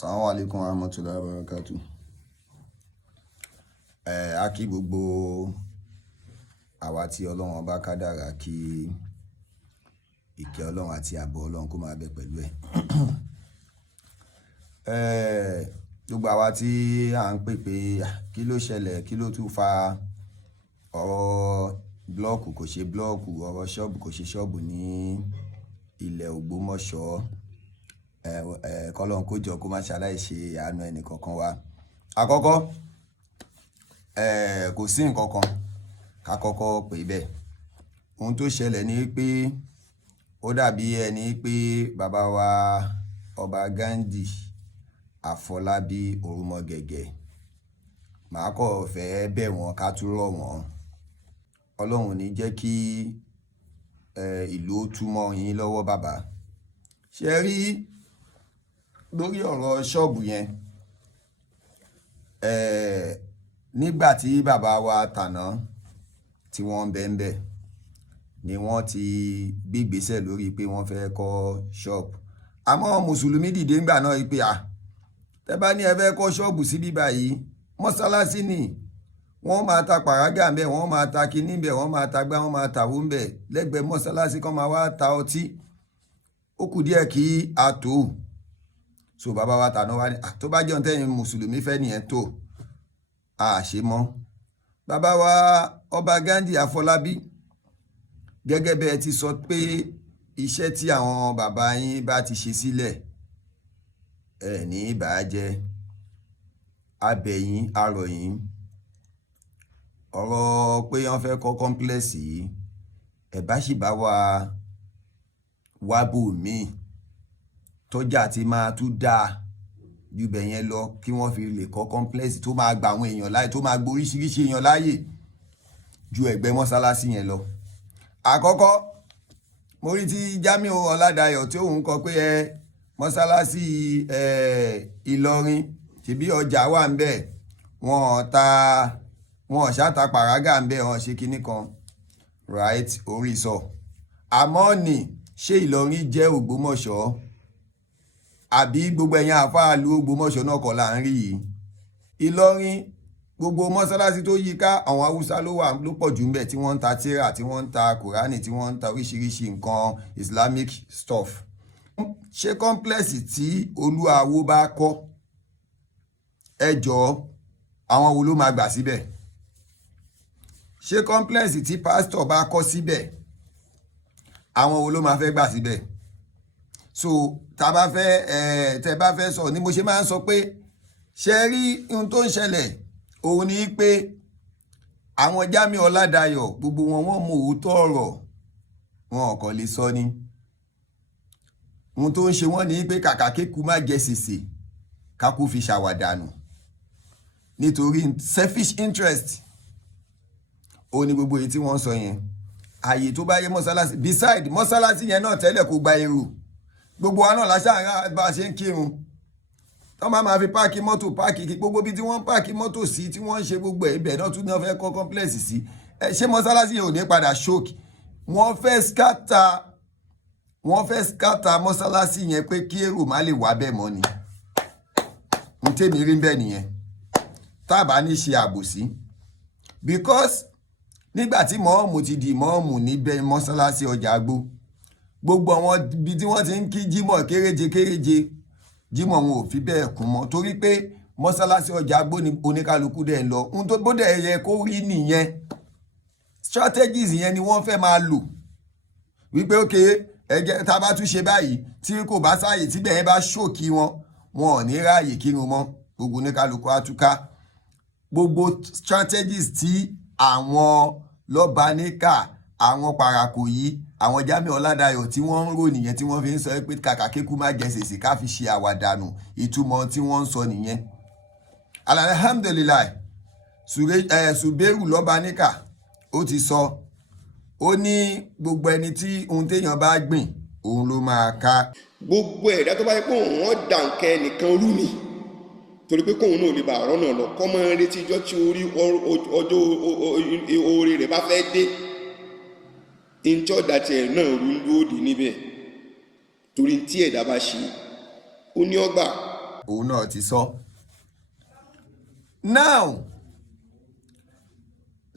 Assalamu alaikum warahmatullahi wabarakatuh. A kí gbogbo àwa tí Ọlọ́run bá kádàrá kí ìkẹ́ Ọlọ́run àti ààbò Ọlọ́run kó máa bẹ pẹ̀lú ẹ̀. Gbogbo àwa tí à ń pè pé kí ló ṣẹlẹ̀, kí ló tún fa ọ̀rọ̀ blọ́ọ̀kù kò ṣe blọ́ọ̀kù, ọ̀rọ̀ ṣọ́ọ̀bù kò ṣe ṣọ́ọ̀bù ní ilẹ̀ Ògbómọ̀ṣọ́. Kọ́lọ́run kó jọ kó má ṣaláì ṣe àánú ẹnì kankan wa. Àkọ́kọ́ kò sí nǹkan kan ká kọ́kọ́ pè bẹ́ẹ̀. Ohun tó ṣẹlẹ̀ ni pé ó dàbí ẹni pé bàbá wa ọba Ghandi Àfọlábí Orúmọgẹ̀gẹ̀ màá kọ́ fẹ́ bẹ̀ wọ́n ká tún rọ̀ wọ́n. Ọlọ́run ní jẹ́ kí ìlú ó túmọ̀ yín lọ́wọ́ bàbá. Ṣé rí lórí ọ̀rọ̀ ṣọ́ọ̀bù yẹn, nígbà tí bàbá wa tàná tí wọ́n ń bẹ ni wọ́n ti gbégbésẹ̀ lórí pé wọ́n fẹ́ kọ́ ṣọ́ọ̀bù. Àmọ́ mùsùlùmí dìde ńgbà náà pé tẹ́ bá ní ẹ fẹ́ kọ́ ṣọ́ọ̀bù sí bíbá yìí, mọ́sálásí ni wọ́n máa ta pàrágà ńbẹ̀, wọ́n máa ta kinní ńbẹ̀, wọ́n máa ta gbá, wọ́n máa tàwó ńbẹ̀, lẹ́gbẹ̀ẹ́ mọ́sálásí kan máa wá ta ọtí. Ó kù díẹ̀ kí a tó. So bàbá wa tàná wá ní tó bá jẹun tẹ́yin mùsùlùmí fẹ́ nìyẹn tó ṣe mọ́. Bàbá wa ọba Ghandi Àfọlábí, gẹ́gẹ́ bẹ́ẹ̀ ti sọ pé iṣẹ́ tí àwọn bàbá yín bá ti ṣe sílẹ̀ ní ìbàjẹ́, abẹ̀yìn arọ̀yìn ọ̀rọ̀ pé wọ́n fẹ́ kọ́ kọ́ńplẹ̀sì yìí, ẹ̀ bá sì bá wa wábò míì tọ́jà ti máa tún dáa ju bẹ̀ yẹn lọ kí wọ́n fi lè kọ́ kọ́ńplẹ̀sì tó máa gba àwọn èèyàn láàyè, tó máa gboríṣiríṣi èèyàn láàyè ju ẹ̀gbẹ́ mọ́sálásí yẹn lọ. Àkọ́kọ́ mo rí tí Jamiu Ọládayọ̀ tí òun kọ pé mọ́sálásí Ìlọrin tìbí ọjà wà ń bẹ̀, wọn ṣáta pàrágà ń bẹ̀, wọn ṣe kinní kan right orí sọ. Àmọ́ ní ṣé Ìlọrin jẹ́ Ògbómọ̀ṣọ́ àbí gbogbo ẹ̀yin àfáàlú Ògbómọ̀ṣọ́ náà kọ́ là ń rí yìí? Ìlọrin gbogbo mọ́sálásí tó yí ká àwọn Haúsá ló pọ̀ jù ńbẹ̀ tí wọ́n ń ta tírà, tí wọ́n ń ta Kùránì, tí wọ́n ń ta oríṣiríṣi nǹkan Islamic stuff. Ṣé kọ́ńplẹ̀sì tí Olúawo bá kọ́, ẹ jọ̀ọ́ àwọn wo ló máa gbà síbẹ̀? Ṣé kọ́ńplẹ̀sì tí pásítọ̀ bá kọ́ síbẹ̀, àwọn wo ló máa fẹ́ gbà síbẹ̀? So tẹ́ bá fẹ́ sọ ni mo ṣe máa ń sọ pé ṣe rí ohun tó ń ṣẹlẹ̀ òun ni pé àwọn Jamiu Ọládayọ̀ gbogbo wọn mú òótọ́ ọ̀rọ̀, wọn kò lè sọ ni. Ohun tó ń ṣe wọ́n ni pé kàkà kéku má jẹ sèsè kákú fi ṣàwàdànù nítorí selfish interest. Ó ní gbogbo èyí tí wọ́n sọ yẹn. Ààyè tó bá yẹ mọ́sálásí, beside mọ́sálásí yẹn náà tẹ́lẹ̀ kó gba èrò. Gbogbo wa náà láṣà bá a ṣe ń kírun. Tọ́ máa fi páàkì mọ́tò páàkì gbogbo bí tí wọ́n páàkì mọ́tò sí tí wọ́n ń ṣe gbogbo ibẹ̀ náà tún náà fẹ́ kọ́ kọ́ńplẹ̀sì sí. Ṣé mọ́sálásí yẹn ò ní padà ṣókì? Wọ́n fẹ́ skátà mọ́sálásí yẹn pé kí èrò má lè wá bẹ́ẹ̀ mọ́ ni. N tèmi rí bẹ́ẹ̀ nìyẹn. Tábà ní ṣe àbòsí. Because nígbà tí mọ́ọ̀mù ti di mọ́ọ̀mù níbẹ̀ mọ́sálásí ọjà Agbó, gbogbo àwọn ibi tí wọ́n ti ń kí jímọ̀ kéréje jímọ̀ wọn ò fi bẹ́ẹ̀ kún mọ́ torí pé mọ́sálásí ọjà Agbó ni oníkálukú dẹ̀ ń lọ. Ohun tó gbọ́dọ̀ yẹ kó rí nìyẹn. Strategies yẹn ni wọ́n fẹ́ máa lò wípé ẹ̀jẹ̀ tá a bá tún ṣe báyìí tí kò bá sáàyè tí bẹ́ẹ̀ bá ṣòkì wọn ò ní ráàyè kírun mọ́, gbogbo oníkálukú àtúká. Gbogbo strategies tí àwọn lọ́baníkà, àwọn parakò yìí, àwọn Jamiu Ọládayọ̀ tí wọ́n ń rò nìyẹn, tí wọ́n fi ń sọ pé kàkà kéku má jẹ sèsè ká fi ṣe àwàdànù. Ìtumọ̀ tí wọ́n ń sọ nìyẹn. Alhamdulillah, Suberu lọ́baníkà ó ti sọ, ó ní gbogbo ẹni tí ohun téèyàn bá gbìn òun ló máa ká. Gbogbo ẹ̀dá tó bá yẹ pé wọ́n dà nǹkan ẹnìkan rú ni torí pé kóun náà lè bá ọ̀rọ̀ náà lọ kọ́ máa ń retí ijọ́ tí ọjọ́ oore rẹ̀ bá fẹ́ dé. Ìjọ́ dàtẹ̀ náà rú lóòdì níbẹ̀ torí tí ẹ̀dá bá ṣe ó ní ọgbà. òun náà ti sọ. Now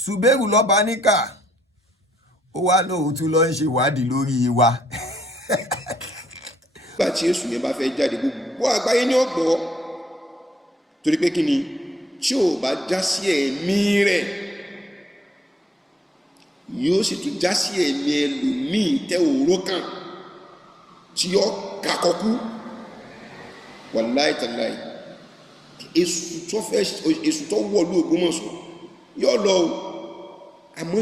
Suberu Lọ́baníkà ó wá lóhun tún lọ ń ṣe ìwádìí lórí wa. nígbà tí èṣù yẹn bá fẹ́ jáde gbogbo àgbáyé ní ọ̀gbọ́ torí pé kí ni tí ò bá já sí ẹ̀mí rẹ̀ yóò sì tún já sí ẹ̀mí ẹlòmíì tẹ́ òró kan tí yọ kakọkú wàláì tàláì èṣù tó wọ̀lú Ògbómọ̀ṣọ́ yóò lọ o àmọ́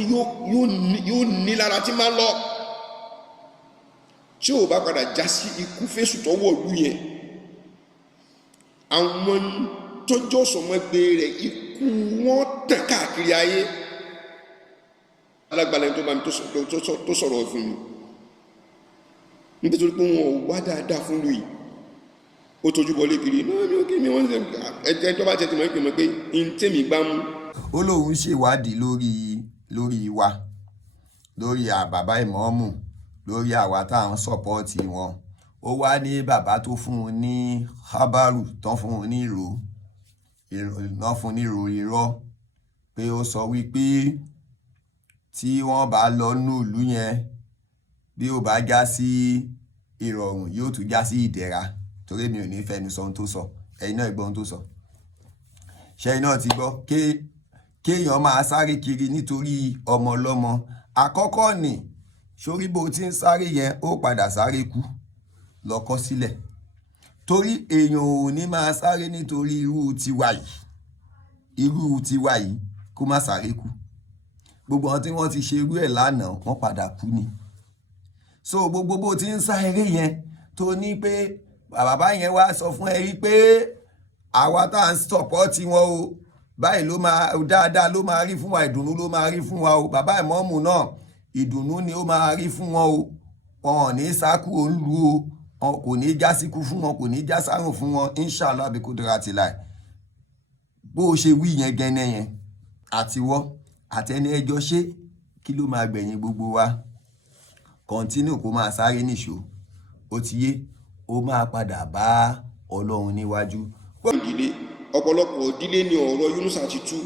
yóò ní lára tí máa lọ tí ò bá padà já sí ikú fésù tó wọ̀lú yẹn àwọn tó jọ sọmọgbé rẹ̀ ikú wọn tàn káàkiri ayé. Alágbàlẹ̀ tó bá mi tó sọ̀rọ̀ fún mi nítorí pé wọn ò wá dáadáa fún lùí ó tójú bọlé kiri náà ní òkè mi wọ́n ṣe ẹjẹ́ tó bá tẹ́ ti mọ̀ ìpè pé in tèmi gbá mú. Ó lóun ṣèwádìí lórí wa, lórí bàbá ìmọ̀ọ́mù, lórí àwa tá à ń sọ́pọ́ọ̀tì wọn. Ó wá ní bàbá tó fún un ní hábàrù tán fún un ní ìró irọ́ pé ó sọ wípé tí wọ́n bá lọ nú ìlú yẹn bí ó bá já sí ìrọ̀rùn yóò tún já sí ìdẹ̀ra, torí mi ò ní fẹ́nu sọ ohun tó sọ, ẹ̀yin náà gbọ́ ohun tó sọ. Ṣẹ́yìn náà ti gbọ́ kéèyàn máa sáré kiri nítorí ọmọ ọlọ́mọ. Àkọ́kọ́ ni sórí bó ti ń sáré yẹn ó padà sáré kú lọ́kọ́ sílẹ̀, torí èèyàn ò ní máa sáré nítorí irú tiwa yìí kó má sáré kú. Gbogbo àwọn tí wọ́n ti ṣe irú ẹ̀ lánàá wọ́n padà kú ni. So gbogbo bó ti ń sá eré yẹn tó ní pé bàbá yẹn wá sọ fún ẹ rí pé àwa tá à ń sọ̀pọ́ọ̀tì wọn o báyìí ló máa dáadáa ló máa rí fún wa, ìdùnnú ló máa rí fún wa o. Bàbá ìmọ̀ọ́mù náà ìdùnnú ni ó máa rí fún wọn o. Wọn ò ní sákú òǹlù o, kò ní já síkú fún wọn, kò ní já sárùn fún wọn, inshallah bí kudratillah. Bó o ṣe wí yẹn gẹ́nẹ́ yẹn àtiwọ́ àtẹni ẹjọ́ ṣe kí ló máa gbẹ̀yìn gbogbo wa? Continue kó máa sáré nìṣó, ó ti yé, ó máa padà bá Ọlọ́run níwájú. Ọ̀pọ̀lọpọ̀ ìdílé ni ọ̀rọ̀ Yunusa ti tú,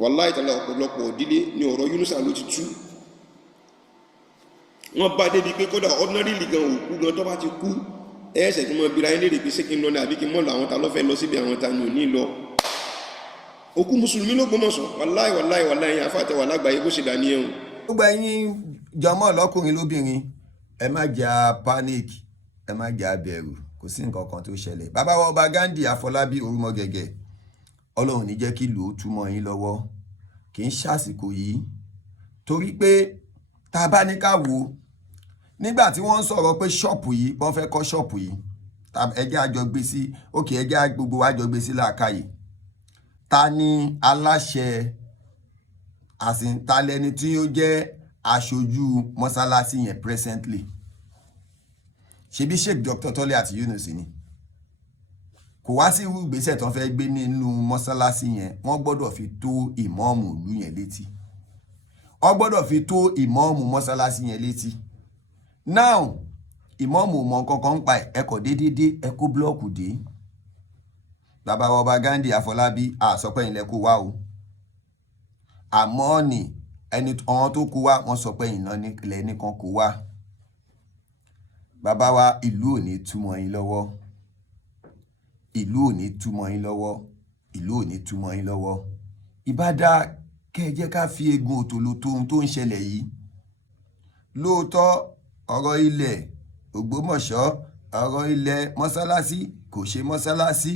wàláhì tàlá ọ̀pọ̀lọpọ̀ ìdílé ni ọ̀rọ̀ Yunusa ló ti tú. Wọ́n bá débi pé kódà ordinary gan òkú gan tó bá ti kú ẹ̀ẹ́sẹ̀ tó mọ bíra ẹni rè pé ṣé kí n lọ ní àbí kí n mọ̀ lọ, àwọn ta lọ́fẹ́ lọ síbi àwọn ta ni ò ní lọ. Òkú mùsùlùmí ló Ògbómọ̀ṣọ́ wàláhì àfàtẹ̀wà lágbàáyé bó ṣe dà ní ẹ̀hùn. Gbogbo ẹ̀yin jọmọ́ lọ́kùnrin lóbìnrin ẹ má jà panic, ẹ má jà bẹ̀rù, kò sí nǹkan kan tó ṣẹlẹ̀. Bàbá wa Ọba Ghandi Afọlábí Orúmọgẹ̀gẹ̀, Ọlọ́run ní jẹ́ kí ìlú ó túmọ̀ yín lọ́wọ́, kì í ṣàsìkò yìí, torí pé tá a bá ní ká wò nígbà tí wọ́n ń sọ̀rọ̀ pé ṣọ́ọ̀pù yìí wọ́n fẹ́ kọ́ ṣọ́ọ̀pù yìí, ẹjẹ́ àjọ gbé sí òkè, ẹjẹ́ gbogbo wa jọ gbé sí làákàyè. Ta ni aláṣẹ ta lẹni tí ó jẹ́ aṣojú mọ́sálásí yẹn presently? Ṣebí Sheikh Dr. Tọ́lẹ̀ àti Yunus ni. Kò wá sí irú ìgbésẹ̀ tó fẹ́ gbé nínú mọ́sálásí yẹn, wọ́n gbọ́dọ̀ fi tó ìmọ̀ọ́mù ìlú yẹn létí, wọ́n gbọ́dọ̀ fi tó ìmọ̀ọ́mù mọ́sálásí yẹn létí. Now ìmọ̀ọ́mù mọ̀ kankan ń pa ẹ̀kọ́ déédéé ẹ̀kọ́ blọ́ọ̀kù dé. Bàbá wa Ọba Ghandi Afọlábí àsọpẹ́ ilẹ̀ kó wá o, àmọ́ ni ẹni ọ̀hún tó kó wá wọ́n sọ pé ilẹ̀ nìkan kó wá. Bàbá wa ìlú ò ní túmọ̀ yín lọ́wọ́, ìlú ò ní túmọ̀ yín lọ́wọ́, ìlú ò ní túmọ̀ yín lọ́wọ́. Ìbádá kẹ́ ẹ jẹ́ ká fi egun òtòló tó ohun tó ń ṣẹlẹ̀ yìí. Lóòótọ́ ọ̀rọ̀ ilẹ̀ Ògbómọ̀ṣọ́, ọ̀rọ̀ ilẹ̀ mọ́sálásí kò ṣe mọ́sálásí,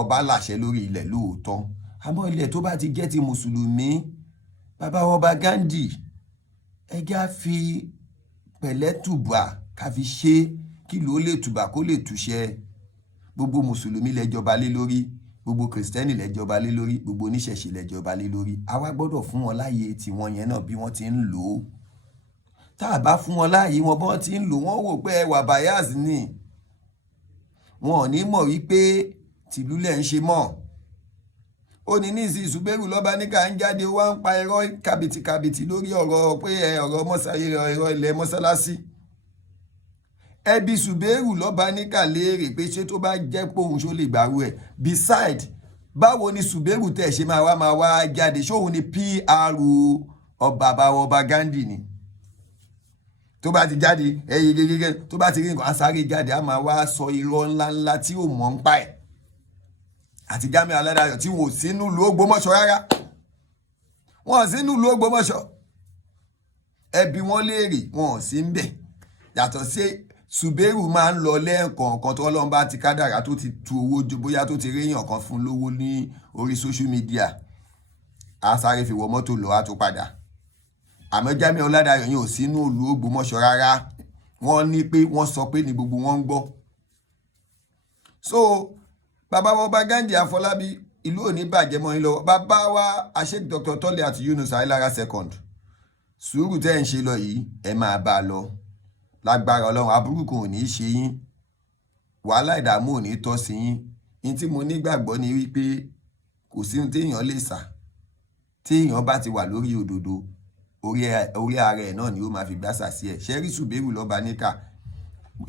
ọba láṣẹ lórí ilẹ̀ lóòótọ́, àmọ́ ilẹ̀ tó bá ti jẹ́ ti mùsùlùmí, bàbá Ọba Ghandi ẹ jẹ́ á fi pẹ̀lẹ́ tùbà ká fi ṣe kí ló lè tùbà kó lè túṣẹ́. Gbogbo mùsùlùmí lẹ́jọba lé lórí, gbogbo kìrìsìtẹ́nì lẹ́jọba lé lórí, gbogbo oníṣẹ̀ṣe lẹ́jọba lé lórí. Àwa gbọ́dọ̀ fún wọn láàyè tiwọn yẹn náà bí wọ́n ti ń lò ó. Tá a bá fún wọn láàyè wọn bí wọ́n ti ń lò, wọ́n wò pé ẹwà bias ni, wọn ò ní mọ̀ wípé tìlú lẹ̀ ń ṣe mọ́. Ó ní ìsìn Suberu Lọ́baníkà ń jáde wá ń pa ẹ̀rọ kàbìtìkàbìtì lórí ọ̀rọ̀ pé ọ̀rọ̀ ilẹ̀ mọ́sálásí. ẹbí Ṣùbẹ́rù lọ́ba ní kàléèrè pé ṣé tó bá jẹ́ pé òun ṣó lè gbàrú ẹ̀. Beside, báwo ni Ṣùbẹ́rù tẹ̀ ṣe máa wá jáde ṣóun ni PR ọba Gandhi ni. Tó bá ti jáde ẹyẹ gẹ́gẹ́ tó bá ti rí nǹkan asáré jáde á máa wá sọ irọ́ ńláńlá tí ò mọ̀ ń pa ẹ̀. Àti Jamiu Aládàáyọ̀ tí wọn ò sínú ìlú Ògbómọ̀ṣọ́ rárá. Wọn ò sínú ìlú Ògbómọ̀ṣọ́. Ẹbí wọn léèrè wọn ò sí ń bẹ̀. Yàtọ̀ sí Ṣùbẹ́rù máa ń lọ lẹ́ẹ̀kọ̀ọ̀kan tó Ọlọ́run bá ti kádàrá tó ti tu owó jọ bóyá tó ti réyàn kan fún lówó ní orí social media. A sáré fi wọ mọ́tò lọ á tó padà. Àmọ́ Jamiu Aládàáyọ̀ yẹn ò sínú ìlú Ògbómọ̀ṣọ́ rárá. Wọ́n ní pé wọ́n sọ pé ní gbogbo wọn ń gbọ́. So bàbá wa ọba Gandhi Afọlábí ìlú ò ní bàjẹ́ mọ́ yín lọ́wọ́. Bàbá wa Sheikh Dr. Toliat Yunus Ayélára second. Sùúrù tẹ́ ń ṣe lọ yìí ẹ máa bá a lọ. Lágbára Ọlọ́run aburú kan ò ní ṣe yín. Wàhálà ìdààmú ò ní tọ́ sí yín. Ní tí mo nígbàgbọ́ ni wípé kò sí ohun téèyàn lè sà. Téèyàn bá ti wà lórí òdodo orí ara ẹ̀ náà ni ó máa fi gbásà sí ẹ̀. Ṣẹ́rí Ṣùbẹ́rù lọ́ba níkà.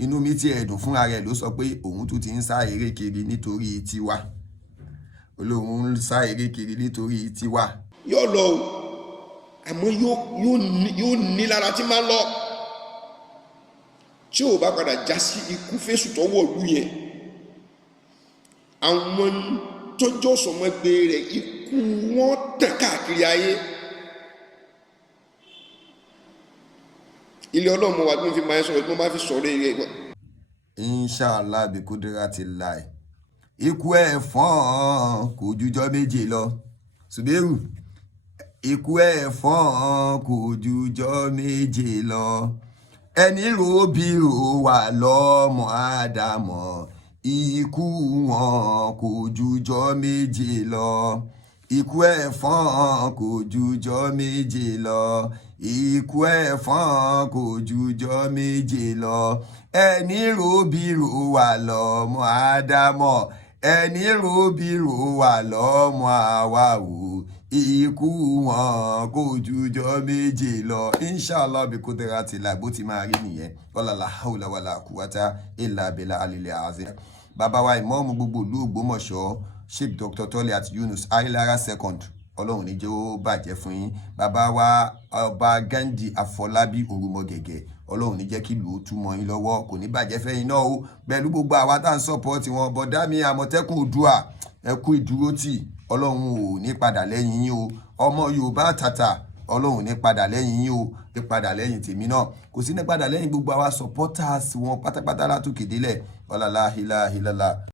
Inú mi ti ẹ̀dùn fúnra rẹ̀ ló sọ pé òun tún ti ń sá eré kiri nítorí tiwa. Olóhun ń sá eré kiri nítorí tiwa. Yóò lọ o àmọ́ yóò ní lára tí máa lọ tí ò bá padà já sí ikú fésù tó wọ̀lú yẹn. Àwọn tọ́jọ́ sọmọgbé rẹ̀ ikú wọn tàn káàkiri ayé. Ilé ọlọ́mọ wa tí wọ́n fi máa ń sọ̀rọ̀ tí wọ́n bá fi sọ̀rọ̀ eré wọn. Inshallah bí kudratillah. Ikú ẹ̀fọn kò jújọ́ méje lọ. Ṣùbẹ́rù ikú ẹ̀fọn kò jújọ́ méje lọ. Ẹni ròbírò wà lọ́mọ Ádámọ̀. Ikú wọn kò jújọ́ méje lọ. Ikú ẹ̀fọn kò jújọ́ méje lọ. Ikú ẹ̀fọn kò jújọ́ méje lọ. Ẹni ròbírò wà lọ́mọ Ádámọ̀. Ẹni ròbírò wà lọ́mọ Háwáù. Ikú wọn kò jújọ́ méje lọ. Inshallah bí kudratillah bó ti máa rí nìyẹn. Wala hawla wala quwwata illa billahi alil azim. Bàbá wa ìmáàmù gbogbo ìlú Ògbómọ̀ṣọ́ Sheikh Dr. Toliat Yunus Ayélára second. Ọlọ́run ní jẹ́ ó bàjẹ́ fún yín. Bàbá wa ọba Gandhi Afọlábí Orúmọgẹ̀gẹ̀. Ọlọ́run ní jẹ́ kí ìlú ó túmọ̀ yín lọ́wọ́. Kò ní bàjẹ́ fẹ́yìn náà o. Pẹ̀lú gbogbo àwa tá à ń sọ́pọ̀tì wọn. Bọ̀dá mi Àmọ̀tẹ́kùn Oòduà ẹ kú ìdúró tì. Ọlọ́run ò ní padà lẹ́yìn yín o. Ọmọ Yorùbá tàtà Ọlọ́run ní padà lẹ́yìn yín o. Ní padà lẹ́yìn tèmi náà. Kò sí ní padà lẹ́yìn gbogbo àwa supporters wọn pátápátá látòkè délẹ̀. Ọlá la ilaha illallah.